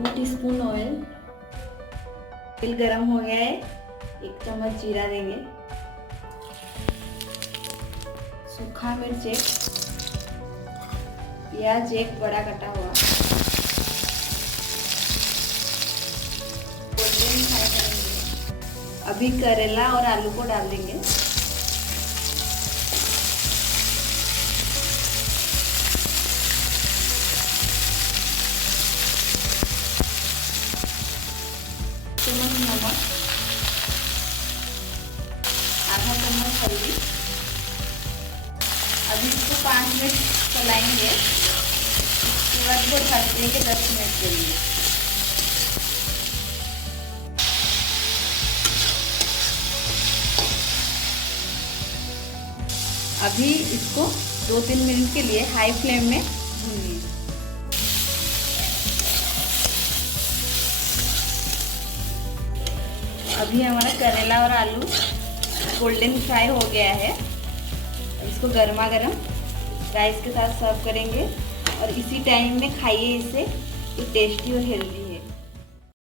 2 teaspoon oil. तेल गरम हो गया है, 1 चम्मच जीरा देंगे, सूखा मिर्च 1, प्याज 1 बड़ा कटा हुआ, गोल्डन फ्राई करेंगे। अभी करेला और आलू को डाल देंगे। चम्मच नमक, आधा चम्मच हल्दी। अभी इसको 5 मिनट चलाएंगे, उसके बाद वो ढक देंगे 10 मिनट के लिए। अभी इसको 2-3 मिनट के लिए हाई फ्लेम में भूनिए। अभी हमारा करेला और आलू गोल्डन फ्राई हो गया है। इसको गर्मा गर्म राइस के साथ सर्व करेंगे और इसी टाइम में खाइए इसे, ये टेस्टी और हेल्दी है।